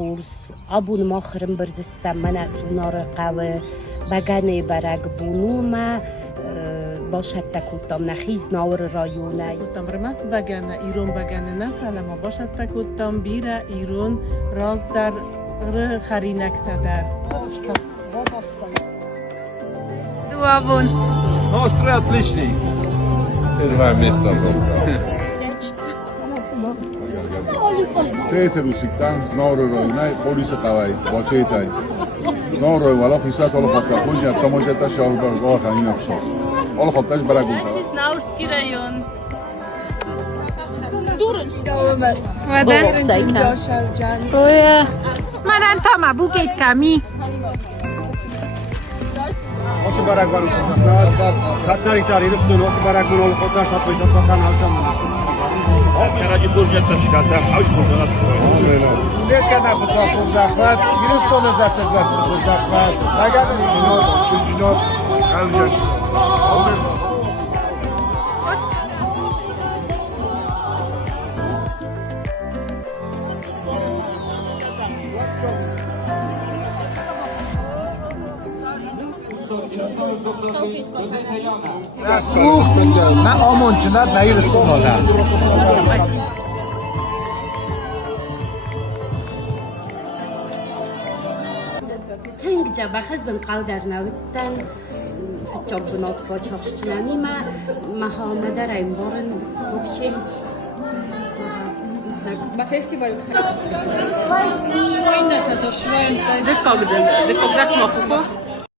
خورس ابون ماخرم بردستم من اتونار قوه بگنه برگ بونومه باشد تکوتم نخیز ناور رایونه گفتم رمست بگنه ایرون بگنه نفعله ما باشد تکوتم بیره ایرون راز در خرینکته در Дуабун. Острый отличник. Первое место было. Театру сиктан, знорой районай, полиса кавай, бачетай. Знорой вала хисат ола хатта хожи автомобилета шаурба гаха инакшо. Ола хатташ барагунта. Наурский район. Ой. Манан тома букет ками. Osi barakban utána, Katarintár Irusztón, osi barakban olkotás, hogy a szakán alszam. Ради буржета шкасам, а что было? Nézkednek a hozzák, Irusztón vezetett hozzák, legalább tűzinot, elvgyök. نه سوخت نه آمونچنات نه ایرستون آدم تنگ جبه خزن قودر نویدن جابنات با چاخشنمی ما مدر این بارن ببشیم Ba festival. Schweine, das Schwein. Ты когда смотришь?